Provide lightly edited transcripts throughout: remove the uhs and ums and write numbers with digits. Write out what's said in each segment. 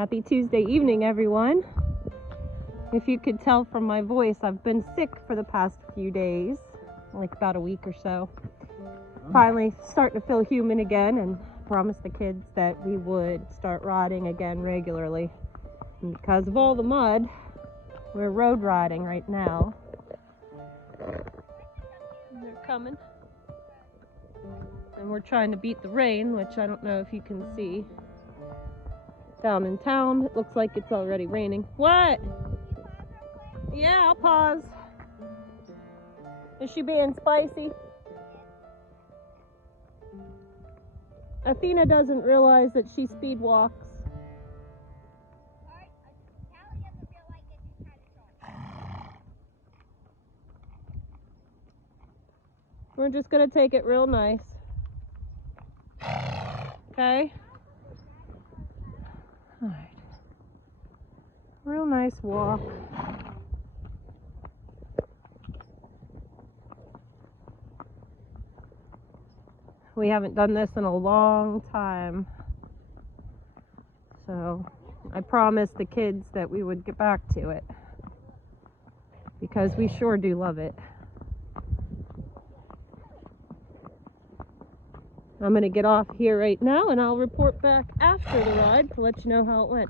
Happy Tuesday evening, everyone. If you could tell from my voice, I've been sick for the past few days, like about a week or so. Finally starting to feel human again, and promised the kids that we would start riding again regularly. And because of all the mud, we're road riding right now. And they're coming. And we're trying to beat the rain, which I don't know if you can see. Down in town, it looks like it's already raining. What? Yeah, I'll pause. Is she being spicy? Athena doesn't realize that she speed walks. We're just gonna take it real nice. Okay? Alright. Real nice walk. We haven't done this in a long time. So I promised the kids that we would get back to it, because we sure do love it. I'm going to get off here right now and I'll report back after the ride to let you know how it went.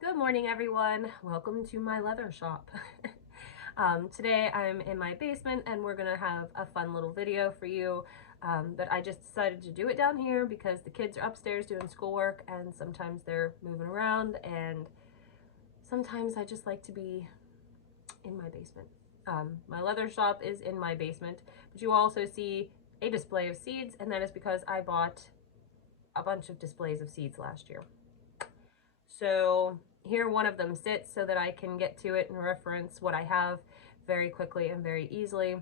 Good morning, everyone. Welcome to my leather shop. Today I'm in my basement and we're going to have a fun little video for you. But I just decided to do it down here because the kids are upstairs doing schoolwork and sometimes they're moving around, and sometimes I just like to be in my basement. My leather shop is in my basement, but you also see a display of seeds, and that is because I bought a bunch of displays of seeds last year. So here one of them sits so that I can get to it and reference what I have very quickly and very easily.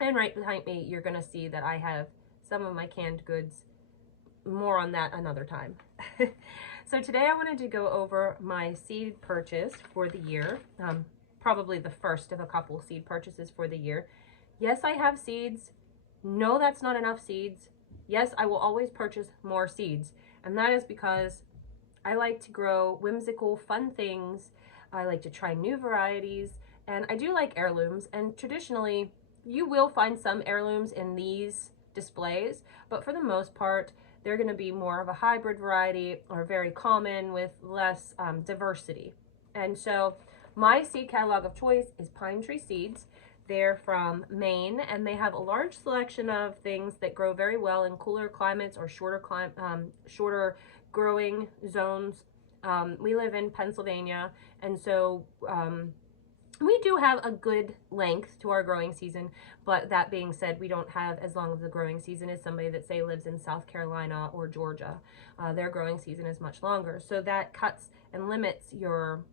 And right behind me, you're going to see that I have some of my canned goods. More on that another time. So today I wanted to go over my seed purchase for the year. Probably the first of a couple seed purchases for the year. Yes, I have seeds. No, that's not enough seeds. Yes, I will always purchase more seeds. And that is because I like to grow whimsical, fun things. I like to try new varieties. And I do like heirlooms. And traditionally, you will find some heirlooms in these displays. But for the most part, they're going to be more of a hybrid variety or very common with less diversity. And so my seed catalog of choice is Pine Tree Seeds. They're from Maine, and they have a large selection of things that grow very well in cooler climates or shorter growing zones. We live in Pennsylvania, and so we do have a good length to our growing season, but that being said, we don't have as long of the growing season as somebody that, say, lives in South Carolina or Georgia. Their growing season is much longer, so that cuts and limits your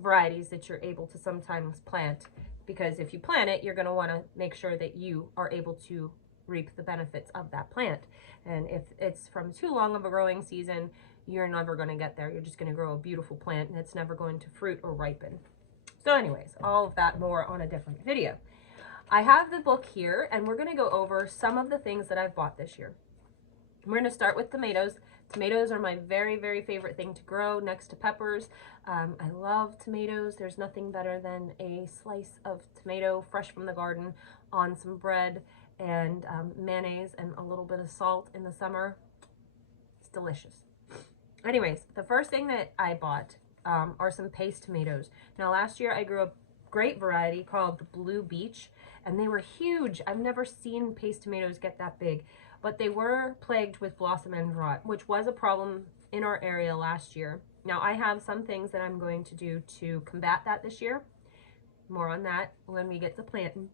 varieties that you're able to sometimes plant, because if you plant it, you're going to want to make sure that you are able to reap the benefits of that plant. And if it's from too long of a growing season, you're never going to get there. You're just going to grow a beautiful plant and it's never going to fruit or ripen. So anyways, all of that more on a different video. I have the book here and we're going to go over some of the things that I've bought this year. We're going to start with tomatoes. Tomatoes are my very, very favorite thing to grow next to peppers. I love tomatoes. There's nothing better than a slice of tomato fresh from the garden on some bread and mayonnaise and a little bit of salt in the summer. It's delicious. Anyways, the first thing that I bought are some paste tomatoes. Now last year I grew a great variety called the Blue Beach, and they were huge. I've never seen paste tomatoes get that big, but they were plagued with blossom end rot, which was a problem in our area last year. Now I have some things that I'm going to do to combat that this year. More on that when we get to planting.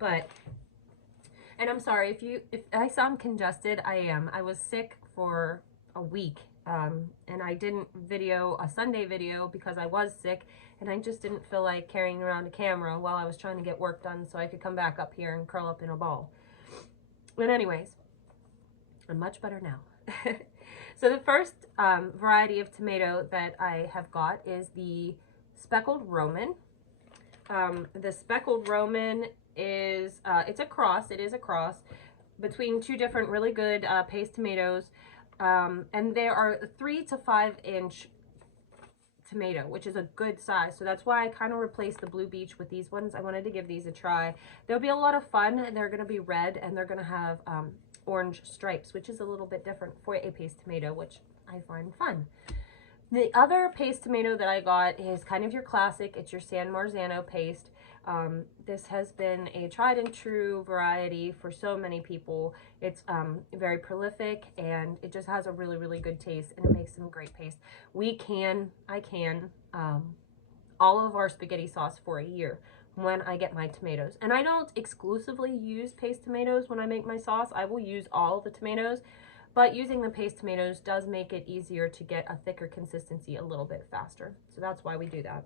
And I'm sorry if I sound congested, I am. I was sick for a week. And I didn't video a Sunday video because I was sick and I just didn't feel like carrying around a camera while I was trying to get work done so I could come back up here and curl up in a ball. But anyways, I'm much better now. So the first variety of tomato that I have got is the Speckled Roman. The Speckled Roman is, it's a cross, it is a cross between two different really good paste tomatoes. And there are 3 to 5 inch tomato, which is a good size. So that's why I kind of replaced the Blue Beach with these ones. I wanted to give these a try. They'll be a lot of fun. They're going to be red and they're going to have orange stripes, which is a little bit different for a paste tomato, which I find fun. The other paste tomato that I got is kind of your classic. It's your San Marzano paste. This has been a tried and true variety for so many people. It's very prolific and it just has a really, really good taste and it makes some great paste. I can all of our spaghetti sauce for a year when I get my tomatoes. And I don't exclusively use paste tomatoes when I make my sauce. I will use all the tomatoes, but using the paste tomatoes does make it easier to get a thicker consistency a little bit faster. So that's why we do that.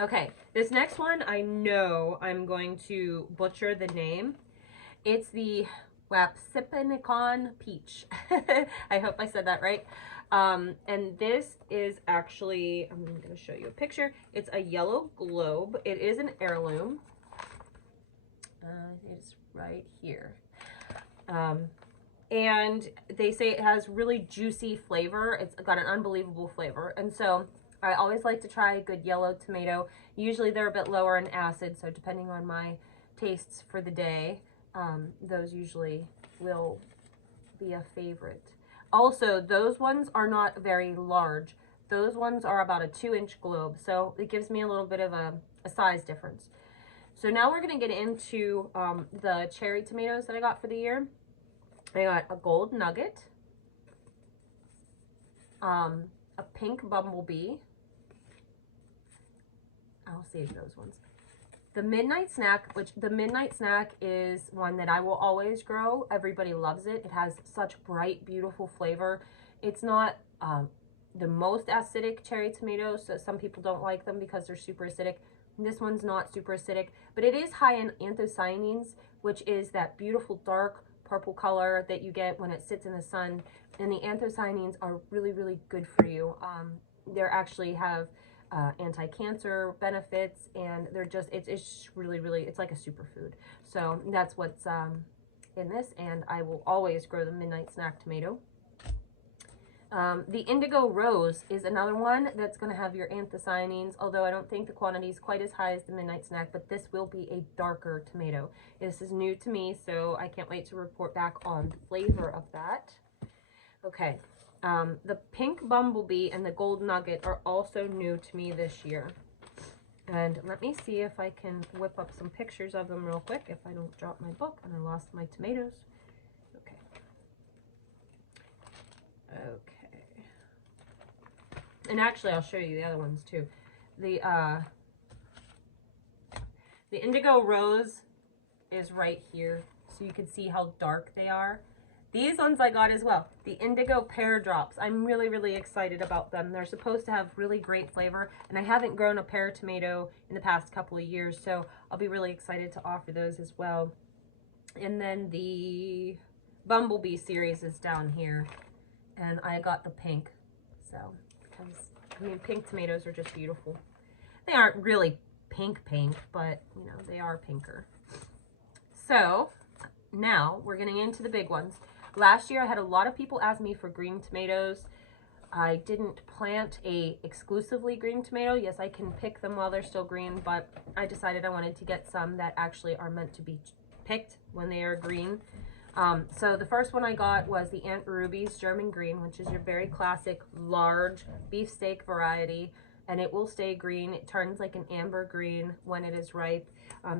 Okay, this next one, I know I'm going to butcher the name. It's the Wapsipinicon Peach. I hope I said that right. And this is actually, I'm going to show you a picture. It's a yellow globe. It is an heirloom. It's right here. And they say it has really juicy flavor. It's got an unbelievable flavor. And so I always like to try a good yellow tomato. Usually they're a bit lower in acid, so depending on my tastes for the day, those usually will be a favorite. Also, those ones are not very large. Those ones are about a 2-inch globe, so it gives me a little bit of a size difference. So now we're going to get into the cherry tomatoes that I got for the year. I got a gold nugget, a pink bumblebee. I'll save those ones. The midnight snack, which the midnight snack is one that I will always grow. Everybody loves it. It has such bright, beautiful flavor. It's not the most acidic cherry tomatoes, so some people don't like them because they're super acidic. This one's not super acidic, but it is high in anthocyanins, which is that beautiful dark purple color that you get when it sits in the sun. And the anthocyanins are really, really good for you. They actually have anti-cancer benefits, and they're just, it's really, really, it's like a superfood. So that's what's in this, and I will always grow the midnight snack tomato. The indigo rose is another one that's going to have your anthocyanins, although I don't think the quantity is quite as high as the midnight snack, but this will be a darker tomato. This is new to me, so I can't wait to report back on the flavor of that. Okay. The pink bumblebee and the gold nugget are also new to me this year. And let me see if I can whip up some pictures of them real quick if I don't drop my book and I lost my tomatoes. Okay. Okay. And actually, I'll show you the other ones too. The indigo rose is right here, so you can see how dark they are. These ones I got as well, the indigo pear drops. I'm really, really excited about them. They're supposed to have really great flavor, and I haven't grown a pear tomato in the past couple of years, so I'll be really excited to offer those as well. And then the bumblebee series is down here, and I got the pink. So, because, I mean, pink tomatoes are just beautiful. They aren't really pink, but, you know, they are pinker. So, now we're getting into the big ones. Last year, I had a lot of people ask me for green tomatoes. I didn't plant a exclusively green tomato. Yes, I can pick them while they're still green, but I decided I wanted to get some that actually are meant to be picked when they are green. So the first one I got was the Aunt Ruby's German Green, which is your very classic large beefsteak variety, and it will stay green. It turns like an amber green when it is ripe.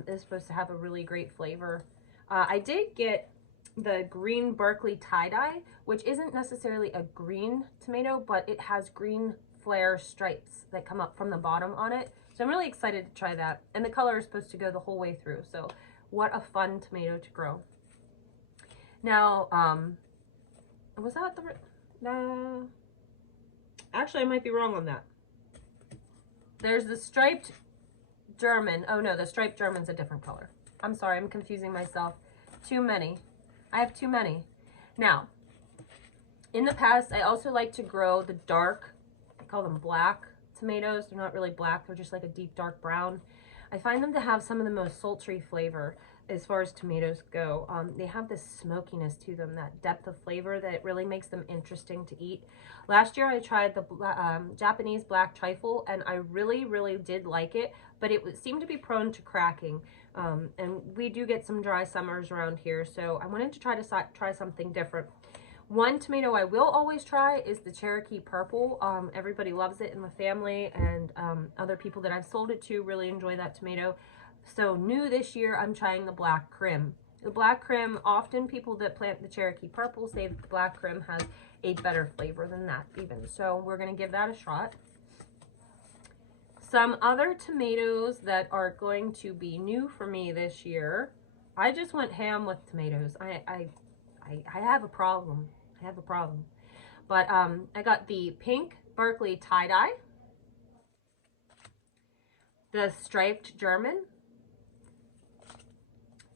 It's supposed to have a really great flavor. I did get the green Berkeley tie-dye, which isn't necessarily a green tomato, but it has green flare stripes that come up from the bottom on it. So I'm really excited to try that. And the color is supposed to go the whole way through. So what a fun tomato to grow. Now, was that the, actually I might be wrong on that. There's the striped German. Oh no, the striped German's a different color. I'm sorry, I'm confusing myself. Too many. I have too many. Now, in the past, I also like to grow the dark, I call them black tomatoes. They're not really black, they're just like a deep dark brown. I find them to have some of the most sultry flavor. as far as tomatoes go. They have this smokiness to them, that depth of flavor that really makes them interesting to eat. Last year I tried the Japanese black trifle, and I really, really did like it, but it seemed to be prone to cracking. And we do get some dry summers around here, so I wanted to try something different. One tomato I will always try is the Cherokee Purple. Everybody loves it in the family, and other people that I've sold it to really enjoy that tomato. So new this year, I'm trying the Black Krim. The Black Krim, often people that plant the Cherokee Purple say that the Black Krim has a better flavor than that even. So we're going to give that a shot. Some other tomatoes that are going to be new for me this year. I just went ham with tomatoes. I have a problem. I have a problem. But I got the pink Berkeley tie-dye, the striped German,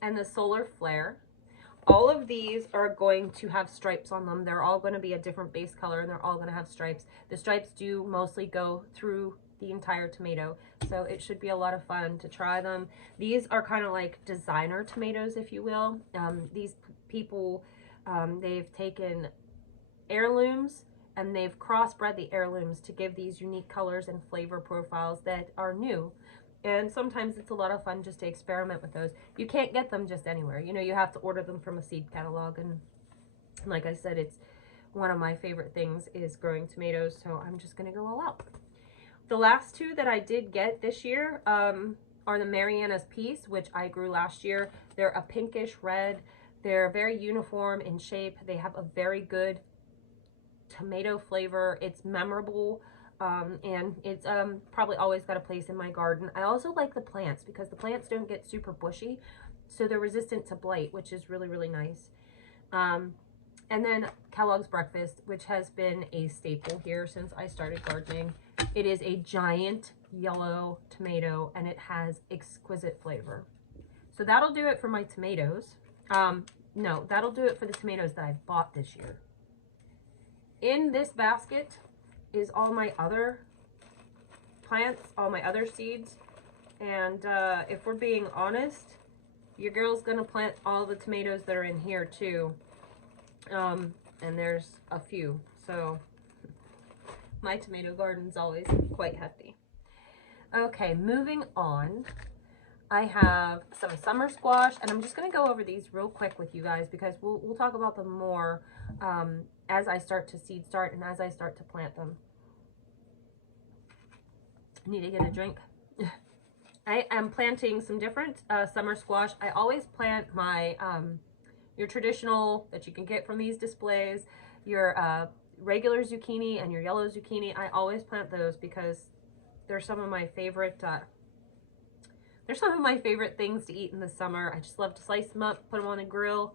and the solar flare. All of these are going to have stripes on them. They're all going to be a different base color, and they're all going to have stripes. The stripes do mostly go through the entire tomato, so it should be a lot of fun to try them. These are kind of like designer tomatoes, if you will. These people, they've taken heirlooms and they've crossbred the heirlooms to give these unique colors and flavor profiles that are new. And sometimes it's a lot of fun just to experiment with those. You can't get them just anywhere. You know, you have to order them from a seed catalog. And like I said, it's one of my favorite things is growing tomatoes. So I'm just going to go all out. The last two that I did get this year are the Mariana's Peace, which I grew last year. They're a pinkish red. They're very uniform in shape. They have a very good tomato flavor. It's memorable. And it's probably always got a place in my garden. I also like the plants because the plants don't get super bushy, so they're resistant to blight, which is really, really nice. And then Kellogg's Breakfast, which has been a staple here since I started gardening. It is a giant yellow tomato, and it has exquisite flavor. So that'll do it for my tomatoes. No, that'll do it for the tomatoes that I bought this year. In this basket is all my other plants, all my other seeds. And if we're being honest, your girl's gonna plant all the tomatoes that are in here too. And there's a few, so my tomato garden's always quite hefty. Okay, moving on. I have some summer squash, and I'm just gonna go over these real quick with you guys because we'll talk about them more as I start to seed start and as I start to plant them. I need to get a drink. I am planting some different summer squash. I always plant my your traditional that you can get from these displays, your regular zucchini and your yellow zucchini. I always plant those because they're some of my favorite things to eat in the summer. I just love to slice them up, put them on the grill.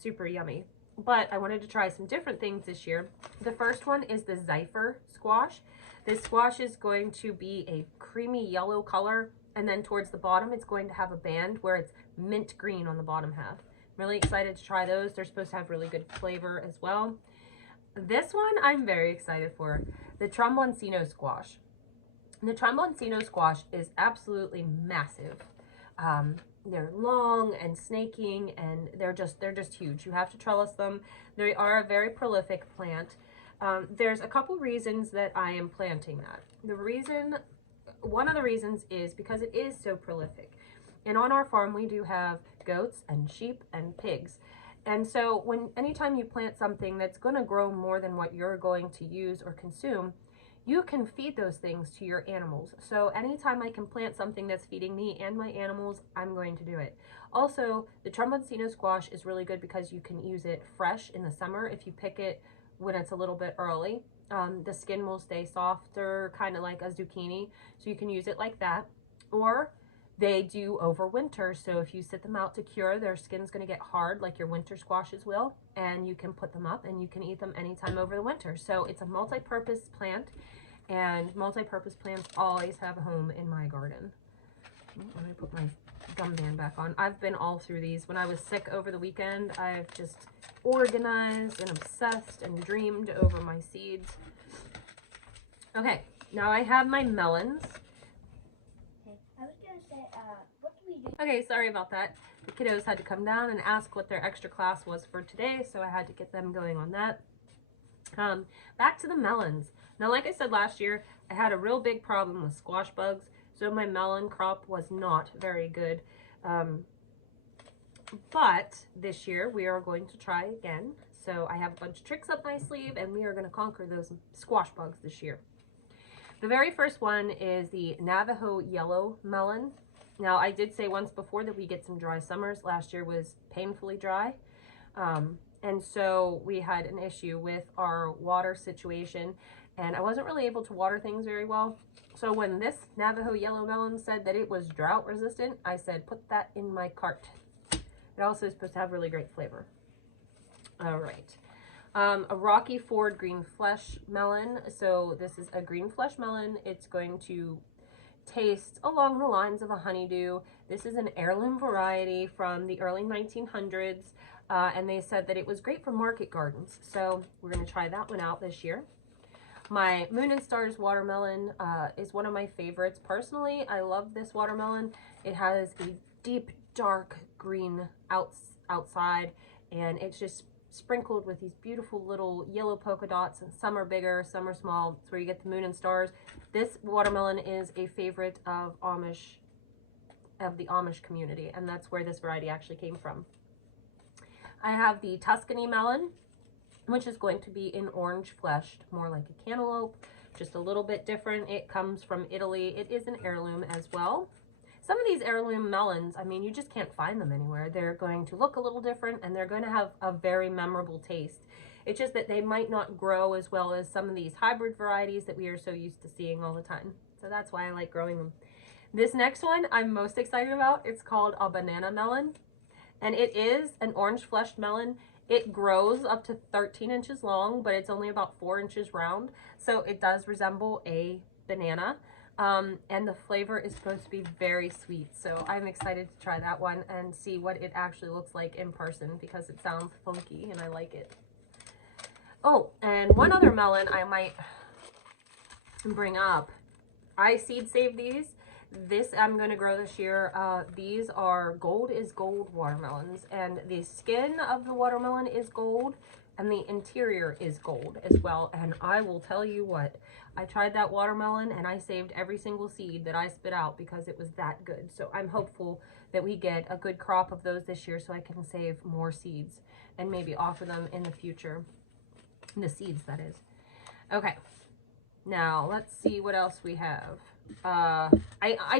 Super yummy. But I wanted to try some different things this year. The first one is the Zephyr squash. This squash is going to be a creamy yellow color, and then towards the bottom it's going to have a band where it's mint green on the bottom half. I'm really excited to try those. They're supposed to have really good flavor as well. This one I'm very excited for, the Tromboncino squash. The Tromboncino squash is absolutely massive. They're long and snaking, and they're just huge. You have to trellis them. They are a very prolific plant. There's a couple reasons that I am planting that. One of the reasons is because it is so prolific. And on our farm, we do have goats and sheep and pigs. And so anytime you plant something that's going to grow more than what you're going to use or consume, you can feed those things to your animals. So anytime I can plant something that's feeding me and my animals, I'm going to do it. Also, the Tromboncino squash is really good because you can use it fresh in the summer if you pick it when it's a little bit early. The skin will stay softer, kind of like a zucchini, so you can use it like that. Or they do over winter, so if you sit them out to cure, their skin's going to get hard like your winter squashes will, and you can put them up and you can eat them anytime over the winter. So it's a multi-purpose plant, and multi-purpose plants always have a home in my garden. Let me put my gum band back on. I've been all through these. When I was sick over the weekend, I've just organized and obsessed and dreamed over my seeds. Okay, now I have my melons. I was going to say, what do we Okay, sorry about that. The kiddos had to come down and ask what their extra class was for today, so I had to get them going on that. Back to the melons. Now, like I said last year, I had a real big problem with squash bugs, so my melon crop was not very good. But this year we are going to try again. So I have a bunch of tricks up my sleeve, and we are going to conquer those squash bugs this year. The very first one is the Navajo yellow melon. Now, I did say once before that we get some dry summers. Last year was painfully dry. And so we had an issue with our water situation, and I wasn't really able to water things very well. So when this Navajo yellow melon said that it was drought resistant, I said, put that in my cart. It also is supposed to have really great flavor. All right. A Rocky Ford green flesh melon. So this is a green flesh melon. It's going to taste along the lines of a honeydew. This is an heirloom variety from the early 1900s. And they said that it was great for market gardens. So we're going to try that one out this year. My Moon and Stars watermelon is one of my favorites. Personally, I love this watermelon. It has a deep, dark green outside, and it's just sprinkled with these beautiful little yellow polka dots, and some are bigger, some are small. That's where you get the Moon and Stars. This watermelon is a favorite of the Amish community, and that's where this variety actually came from. I have the Tuscany melon, which is going to be in orange fleshed, more like a cantaloupe, just a little bit different. It comes from Italy. It is an heirloom as well. Some of these heirloom melons, I mean, you just can't find them anywhere. They're going to look a little different, and they're going to have a very memorable taste. It's just that they might not grow as well as some of these hybrid varieties that we are so used to seeing all the time. So that's why I like growing them. This next one I'm most excited about. It's called a banana melon, and it is an orange fleshed melon. It grows up to 13 inches long, but it's only about 4 inches round. So it does resemble a banana. And the flavor is supposed to be very sweet. So I'm excited to try that one and see what it actually looks like in person, because it sounds funky and I like it. Oh, and one other melon I might bring up. I seed saved these. This I'm going to grow this year. These are Gold is Gold watermelons, and the skin of the watermelon is gold, and the interior is gold as well. And I will tell you what, I tried that watermelon and I saved every single seed that I spit out because it was that good. So I'm hopeful that we get a good crop of those this year so I can save more seeds and maybe offer them in the future. The seeds, that is. Okay, now let's see what else we have. I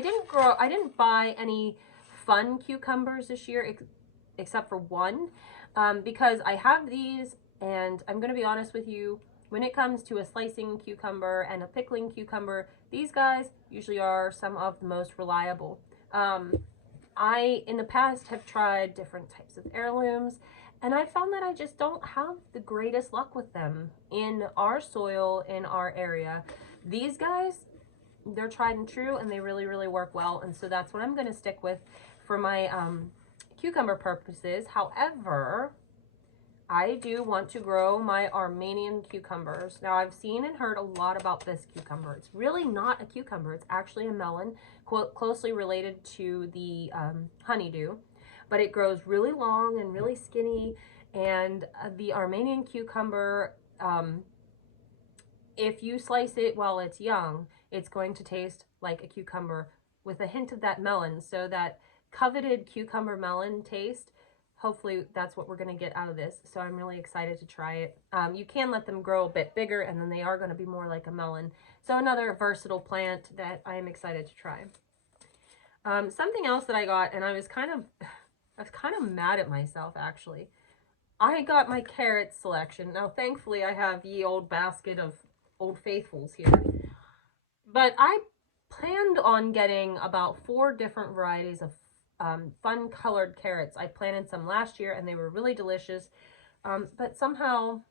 didn't buy any fun cucumbers this year except for one, because I have these, and I'm going to be honest with you, when it comes to a slicing cucumber and a pickling cucumber, these guys usually are some of the most reliable. I, in the past, have tried different types of heirlooms, and I found that I just don't have the greatest luck with them in our soil, in our area. These guys, they're tried and true, and they really, really work well, and so that's what I'm going to stick with for my cucumber purposes. However, I do want to grow my Armenian cucumbers. Now, I've seen and heard a lot about this cucumber. It's really not a cucumber. It's actually a melon, closely related to the honeydew, but it grows really long and really skinny, and the Armenian cucumber, if you slice it while it's young, it's going to taste like a cucumber with a hint of that melon. So that coveted cucumber melon taste, hopefully that's what we're going to get out of this. So I'm really excited to try it. You can let them grow a bit bigger, and then they are going to be more like a melon. So another versatile plant that I am excited to try. Something else that I got, and I was kind of mad at myself, actually. I got my carrot selection. Now, thankfully, I have ye old basket of Old Faithfuls here. But I planned on getting about 4 different varieties of fun colored carrots. I planted some last year, and they were really delicious. But somehow,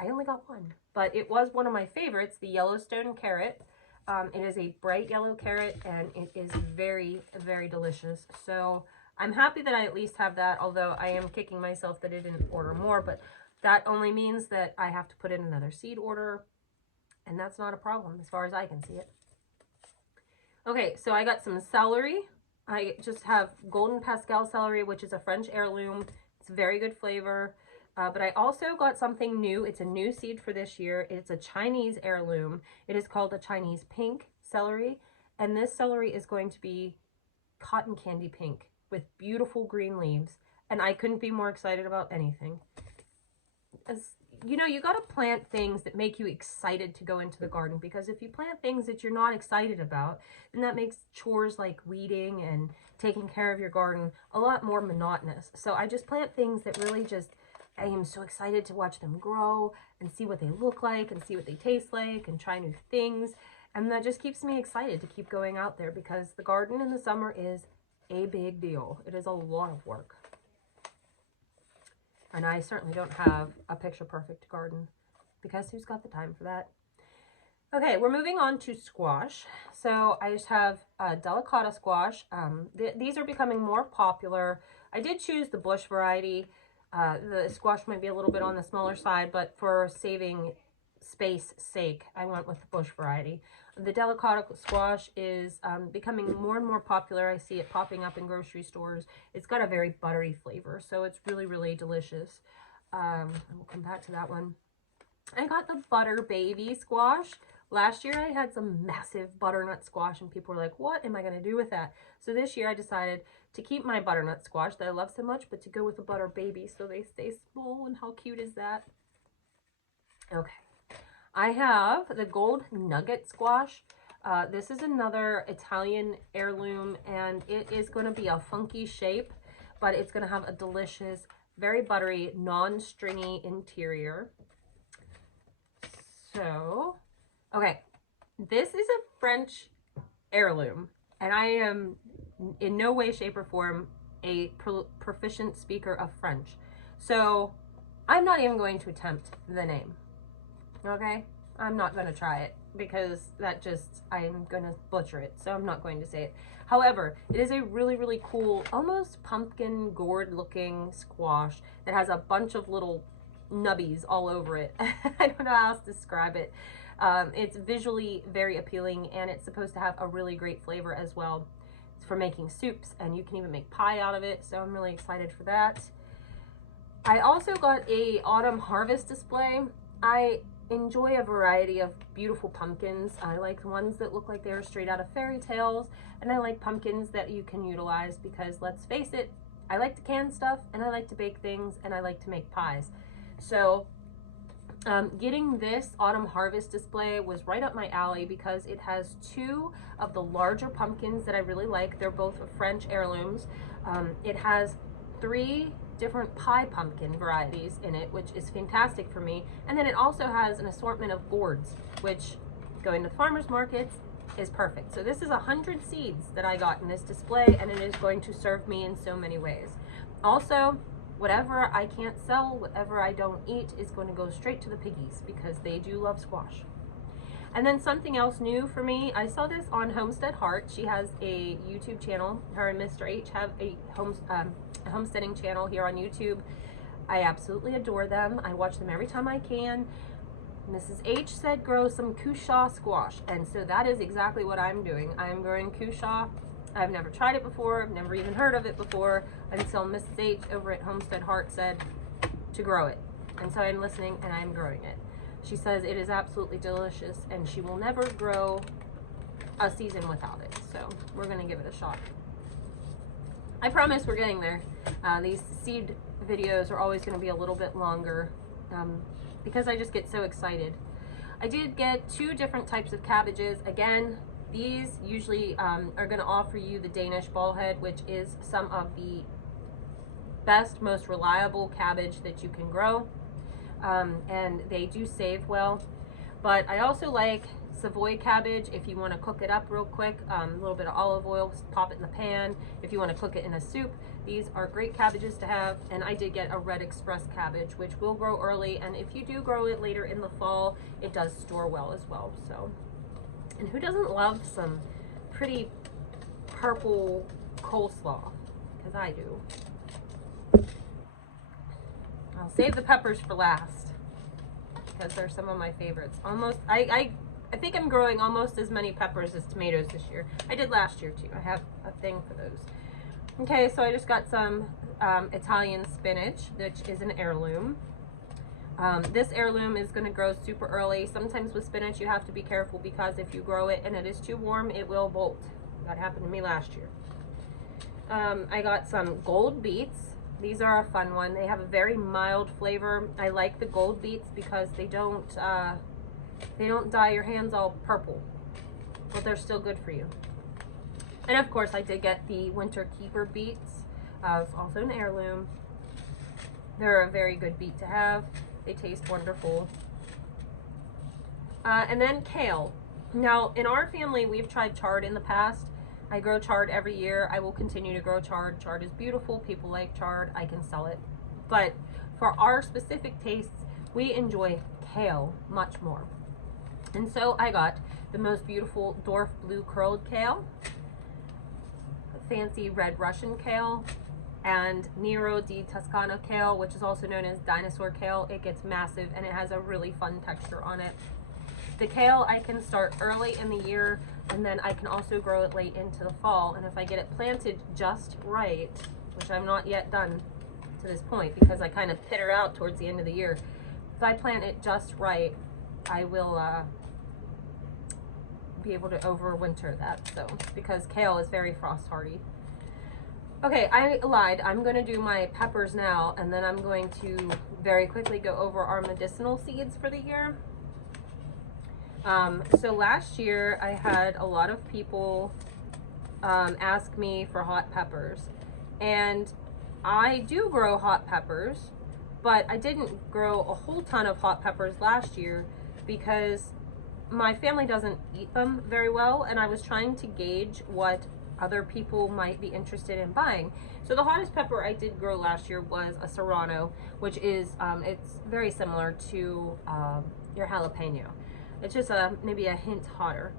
I only got one. But it was one of my favorites, the Yellowstone carrot. It is a bright yellow carrot, and it is very, very delicious. So I'm happy that I at least have that, although I am kicking myself that I didn't order more. But that only means that I have to put in another seed order, and that's not a problem as far as I can see it. Okay, so I got some celery. I just have Golden Pascal celery, which is a French heirloom. It's a very good flavor. But I also got something new. It's a new seed for this year. It's a Chinese heirloom. It is called a Chinese pink celery. And this celery is going to be cotton candy pink with beautiful green leaves. And I couldn't be more excited about anything. As you know, you got to plant things that make you excited to go into the garden, because if you plant things that you're not excited about, then that makes chores like weeding and taking care of your garden a lot more monotonous. So I just plant things that really just, I am so excited to watch them grow and see what they look like and see what they taste like and try new things. And that just keeps me excited to keep going out there, because the garden in the summer is a big deal. It is a lot of work. And I certainly don't have a picture perfect garden, because who's got the time for that? Okay, we're moving on to squash. So I just have delicata squash. These are becoming more popular. I did choose the bush variety. The squash might be a little bit on the smaller side, but for saving space sake, I went with the bush variety. The delicata squash is becoming more and more popular. I see it popping up in grocery stores. It's got a very buttery flavor, so it's really, really delicious. We'll come back to that one. I got the butter baby squash. Last year I had some massive butternut squash and people were like, what am I going to do with that? So this year I decided to keep my butternut squash that I love so much, but to go with the butter baby so they stay small. And how cute is that? Okay. I have the gold nugget squash. This is another Italian heirloom, and it is going to be a funky shape, but it's going to have a delicious, very buttery, non-stringy interior. So, okay, this is a French heirloom, and I am in no way, shape, or form a proficient speaker of French. So, I'm not even going to attempt the name. Okay, I'm not going to try it, because that just, I'm going to butcher it, so I'm not going to say it. However, it is a really, really cool, almost pumpkin gourd looking squash that has a bunch of little nubbies all over it. I don't know how else to describe it. It's visually very appealing, and it's supposed to have a really great flavor as well. It's for making soups, and you can even make pie out of it, so I'm really excited for that. I also got a autumn harvest display. I enjoy a variety of beautiful pumpkins. I like the ones that look like they're straight out of fairy tales, and I like pumpkins that you can utilize, because let's face it, I like to can stuff, and I like to bake things, and I like to make pies. So getting this autumn harvest display was right up my alley, because it has two of the larger pumpkins that I really like. They're both French heirlooms. It has 3 different pie pumpkin varieties in it, which is fantastic for me. And then it also has an assortment of gourds, which going to the farmers markets is perfect. So this is 100 seeds that I got in this display, and it is going to serve me in so many ways. Also, whatever I can't sell, whatever I don't eat, is going to go straight to the piggies, because they do love squash. And then something else new for me, I saw this on Homestead Heart. She has a YouTube channel. Her and Mr. H have a homesteading channel here on YouTube. I absolutely adore them. I watch them every time I can. Mrs. H said grow some cushaw squash, and so that is exactly what I'm doing. I'm growing cushaw. I've never tried it before. I've never even heard of it before until Mrs. H over at Homestead Heart said to grow it. And so I'm listening and I'm growing it. She says it is absolutely delicious, and she will never grow a season without it. So we're going to give it a shot. I promise we're getting there. These seed videos are always going to be a little bit longer because I just get so excited. I did get 2 different types of cabbages. Again, these usually are going to offer you the Danish ballhead, which is some of the best, most reliable cabbage that you can grow. And they do save well. But I also like Savoy cabbage if you want to cook it up real quick. A little bit of olive oil, pop it in the pan. If you want to cook it in a soup, these are great cabbages to have. And I did get a Red Express cabbage, which will grow early. And if you do grow it later in the fall, it does store well as well. So, and who doesn't love some pretty purple coleslaw? Because I do. I'll save the peppers for last, because they're some of my favorites. Almost, I I think I'm growing almost as many peppers as tomatoes this year. I did last year too. I have a thing for those. Okay, so I just got some Italian spinach, which is an heirloom. This heirloom is going to grow super early. Sometimes with spinach you have to be careful because if you grow it and it is too warm, it will bolt. That happened to me last year. I got some gold beets. These are a fun one. They have a very mild flavor. I like the gold beets because they don't dye your hands all purple, but they're still good for you. And of course I did get the winter keeper beets, also an heirloom. They're a very good beet to have. They taste wonderful. And then kale. Now in our family we've tried chard in the past. I grow chard every year. I will continue to grow chard. Chard is beautiful. People like chard. I can sell it. But for our specific tastes, we enjoy kale much more. And so I got the most beautiful dwarf blue curled kale, fancy red Russian kale, and Nero di Toscana kale, which is also known as dinosaur kale. It gets massive and it has a really fun texture on it. The kale I can start early in the year, and then I can also grow it late into the fall. And if I get it planted just right, which I'm not yet done to this point because I kind of pitter out towards the end of the year, if I plant it just right, I will be able to overwinter that. So because kale is very frost hardy. Okay, I lied. I'm going to do my peppers now, and then I'm going to very quickly go over our medicinal seeds for the year. So last year I had a lot of people ask me for hot peppers, and I do grow hot peppers, but I didn't grow a whole ton of hot peppers last year because my family doesn't eat them very well, and I was trying to gauge what other people might be interested in buying. So the hottest pepper I did grow last year was a Serrano, which is it's very similar to your jalapeno. It's just maybe a hint hotter.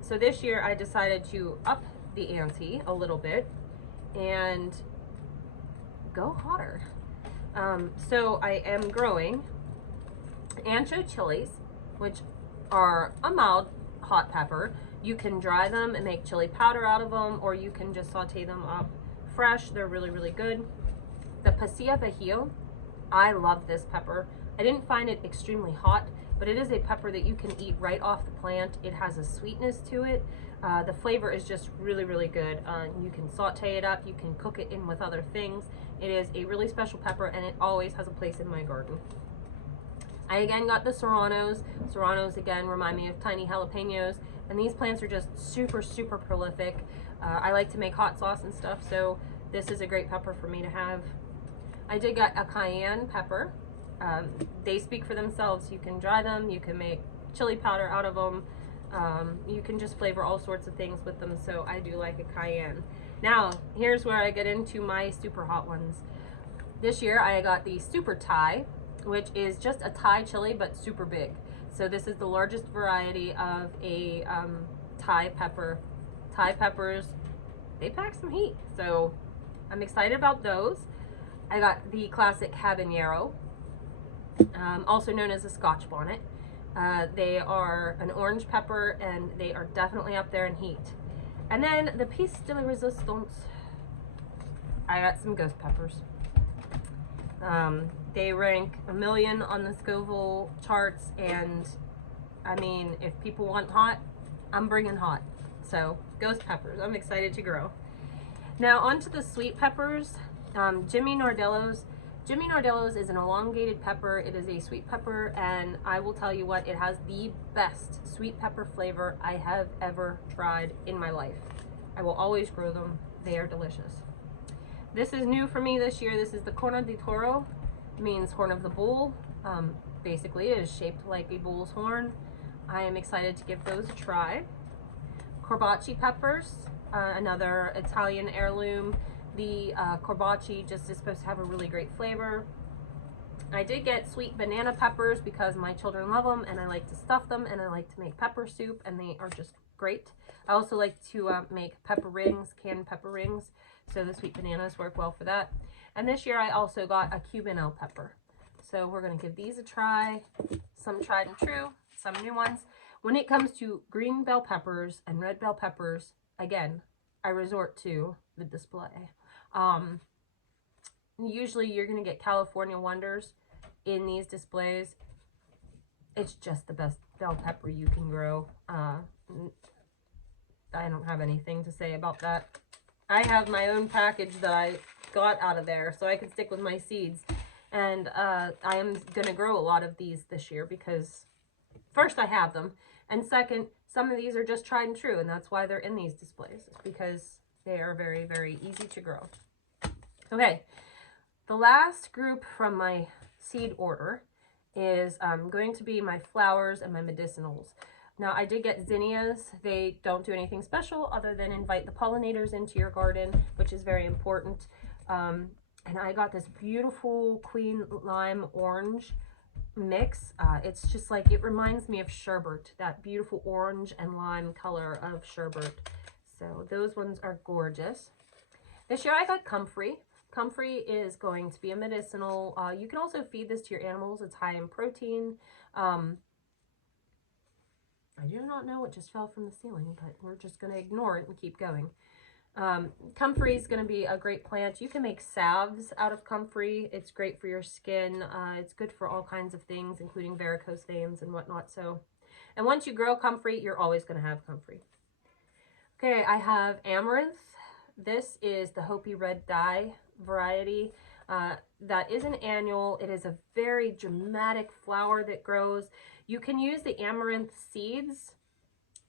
So this year I decided to up the ante a little bit and go hotter. So I am growing ancho chilies, which are a mild hot pepper. You can dry them and make chili powder out of them, or you can just saute them up fresh. They're really, really good. The pasilla vajillo, I love this pepper. I didn't find it extremely hot, but it is a pepper that you can eat right off the plant. It has a sweetness to it. The flavor is just really, really good. You can saute it up, you can cook it in with other things. It is a really special pepper, and it always has a place in my garden. I again got the Serranos. Serranos again remind me of tiny jalapenos, and these plants are just super, super prolific. I like to make hot sauce and stuff, so this is a great pepper for me to have. I did get a cayenne pepper. They speak for themselves. You can dry them, you can make chili powder out of them, you can just flavor all sorts of things with them, so I do like a cayenne. Now, here's where I get into my super hot ones. This year I got the Super Thai, which is just a Thai chili but super big. So this is the largest variety of a Thai pepper. Thai peppers, they pack some heat, so I'm excited about those. I got the classic habanero, also known as a Scotch bonnet. They are an orange pepper, and they are definitely up there in heat. And then the piece de la resistance, I got some ghost peppers. They rank 1 million on the Scoville charts, and I mean, if people want hot, I'm bringing hot. So ghost peppers, I'm excited to grow. Now onto the sweet peppers. Jimmy Nardello's. Jimmy Nardello's is an elongated pepper. It is a sweet pepper, and I will tell you what, it has the best sweet pepper flavor I have ever tried in my life. I will always grow them. They are delicious. This is new for me this year. This is the Corno di Toro, means horn of the bull. Basically, it is shaped like a bull's horn. I am excited to give those a try. Corbacci peppers, another Italian heirloom. The corbacci just is supposed to have a really great flavor. I did get sweet banana peppers because my children love them, and I like to stuff them, and I like to make pepper soup, and they are just great. I also like to make pepper rings, canned pepper rings, so the sweet bananas work well for that. And this year I also got a Cuban El pepper. So we're going to give these a try. Some tried and true, some new ones. When it comes to green bell peppers and red bell peppers, again, I resort to the display. Usually you're going to get California Wonders in these displays. It's just the best bell pepper you can grow. I don't have anything to say about that. I have my own package that I got out of there so I can stick with my seeds. And I am going to grow a lot of these this year because first I have them. And second, some of these are just tried and true. And that's why they're in these displays. It's because they are very, very easy to grow. Okay. The last group from my seed order is going to be my flowers and my medicinals. Now, I did get zinnias. They don't do anything special other than invite the pollinators into your garden, which is very important. And I got this beautiful Queen Lime Orange mix. It's just like, it reminds me of sherbet, that beautiful orange and lime color of sherbet. So those ones are gorgeous. This year I got comfrey. Comfrey is going to be a medicinal. You can also feed this to your animals. It's high in protein. I do not know what just fell from the ceiling, but we're just going to ignore it and keep going. Comfrey is going to be a great plant. You can make salves out of comfrey. It's great for your skin. It's good for all kinds of things, including varicose veins and whatnot. So, and once you grow comfrey, you're always going to have comfrey. Okay, I have amaranth. This is the Hopi Red Dye variety. That is an annual. It is a very dramatic flower that grows. You can use the amaranth seeds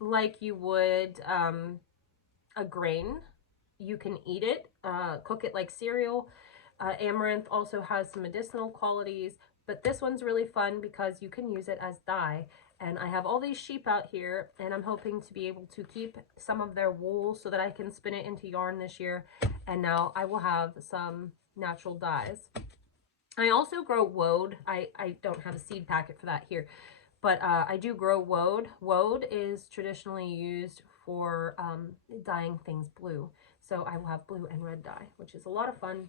like you would a grain. You can eat it, cook it like cereal. Amaranth also has some medicinal qualities, but this one's really fun because you can use it as dye. And I have all these sheep out here, and I'm hoping to be able to keep some of their wool so that I can spin it into yarn this year. And now I will have some natural dyes. I also grow woad. I don't have a seed packet for that here, but I do grow woad. Woad is traditionally used for dyeing things blue. So I will have blue and red dye, which is a lot of fun.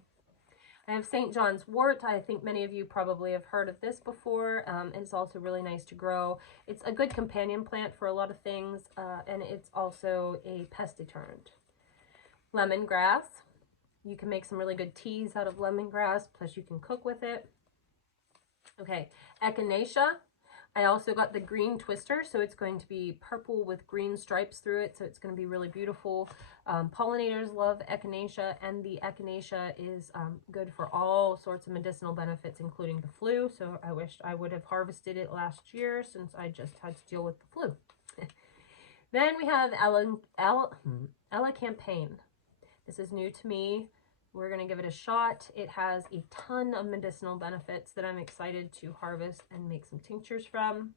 I have St. John's wort. I think many of you probably have heard of this before. It's also really nice to grow. It's a good companion plant for a lot of things, and it's also a pest deterrent. Lemongrass. You can make some really good teas out of lemongrass, plus you can cook with it. Okay, echinacea. I also got the green twister, so it's going to be purple with green stripes through it, so it's going to be really beautiful. Pollinators love echinacea, and the echinacea is good for all sorts of medicinal benefits, including the flu, so I wished I would have harvested it last year since I just had to deal with the flu. Then we have Elecampane. This is new to me. We're going to give it a shot. It has a ton of medicinal benefits that I'm excited to harvest and make some tinctures from.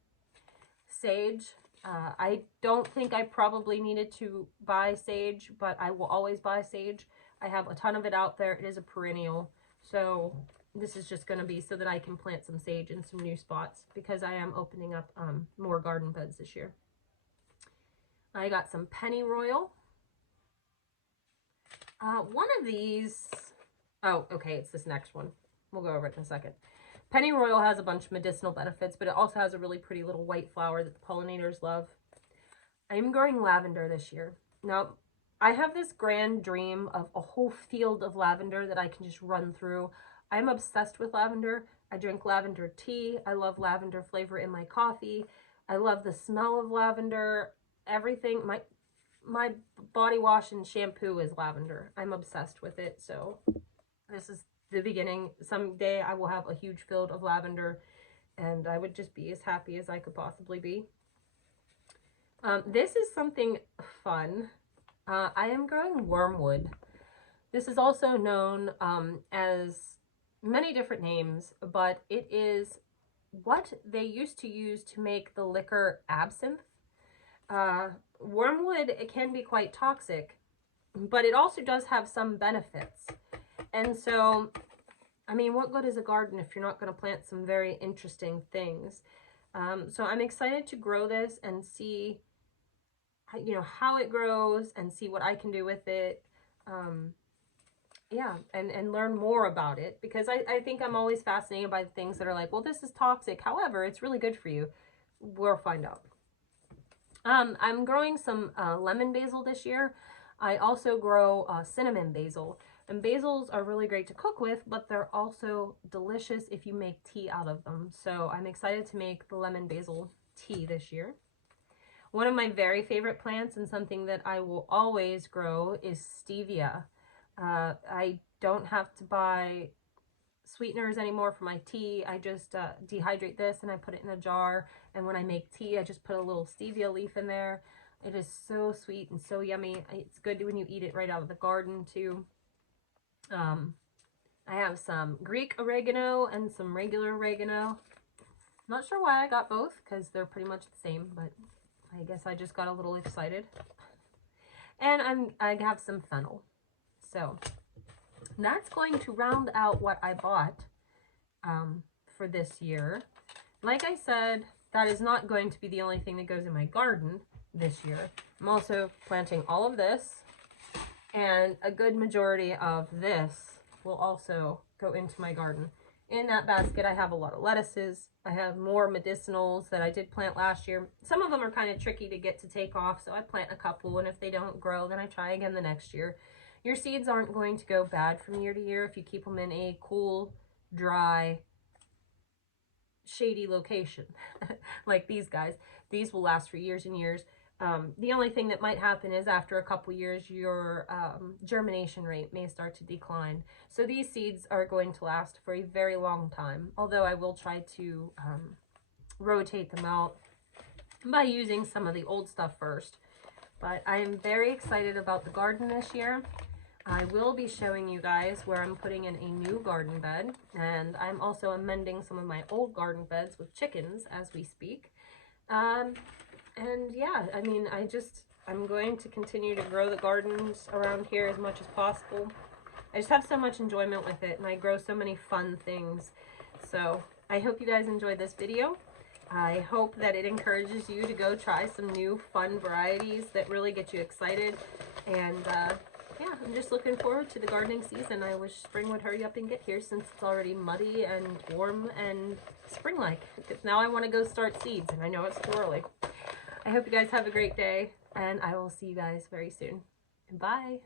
Sage. I don't think I probably needed to buy sage, but I will always buy sage. I have a ton of it out there. It is a perennial. So this is just going to be so that I can plant some sage in some new spots because I am opening up more garden beds this year. I got some pennyroyal. One of these, oh, okay, it's this next one. We'll go over it in a second. Pennyroyal has a bunch of medicinal benefits, but it also has a really pretty little white flower that the pollinators love. I'm growing lavender this year. Now, I have this grand dream of a whole field of lavender that I can just run through. I'm obsessed with lavender. I drink lavender tea. I love lavender flavor in my coffee. I love the smell of lavender. Everything, my body wash and shampoo is lavender. I'm obsessed with it. So this is the beginning. Someday I will have a huge field of lavender and I would just be as happy as I could possibly be. This is something fun. I am growing wormwood. This is also known as many different names, but it is what they used to use to make the liquor absinthe. Wormwood, it can be quite toxic, but it also does have some benefits. And so, I mean, what good is a garden if you're not going to plant some very interesting things? So I'm excited to grow this and see, you know, how it grows and see what I can do with it. Yeah, and learn more about it, because I think I'm always fascinated by things that are like, well, this is toxic. However, it's really good for you. We'll find out. I'm growing some lemon basil this year. I also grow cinnamon basil. And basils are really great to cook with, but they're also delicious if you make tea out of them. So I'm excited to make the lemon basil tea this year. One of my very favorite plants and something that I will always grow is stevia. I don't have to buy sweeteners anymore for my tea. I just dehydrate this and I put it in a jar, and when I make tea I just put a little stevia leaf in there. It is so sweet and so yummy. It's good when you eat it right out of the garden too. I have some Greek oregano and some regular oregano. Not sure why I got both because they're pretty much the same, but I guess I just got a little excited. And I have some fennel. So that's going to round out what I bought for this year. Like I said, that is not going to be the only thing that goes in my garden this year. I'm also planting all of this, and a good majority of this will also go into my garden. In that basket, I have a lot of lettuces. I have more medicinals that I did plant last year. Some of them are kind of tricky to get to take off, so I plant a couple, and if they don't grow, then I try again the next year. Your seeds aren't going to go bad from year to year if you keep them in a cool, dry, shady location like these guys. These will last for years and years. The only thing that might happen is after a couple years, your germination rate may start to decline. So these seeds are going to last for a very long time, although I will try to rotate them out by using some of the old stuff first. But I am very excited about the garden this year. I will be showing you guys where I'm putting in a new garden bed, and I'm also amending some of my old garden beds with chickens as we speak. And yeah, I mean, I'm going to continue to grow the gardens around here as much as possible. I just have so much enjoyment with it, and I grow so many fun things. So I hope you guys enjoyed this video. I hope that it encourages you to go try some new fun varieties that really get you excited. And yeah, I'm just looking forward to the gardening season. I wish spring would hurry up and get here since it's already muddy and warm and spring-like. Because now I want to go start seeds, and I know it's too early. I hope you guys have a great day, and I will see you guys very soon. Bye!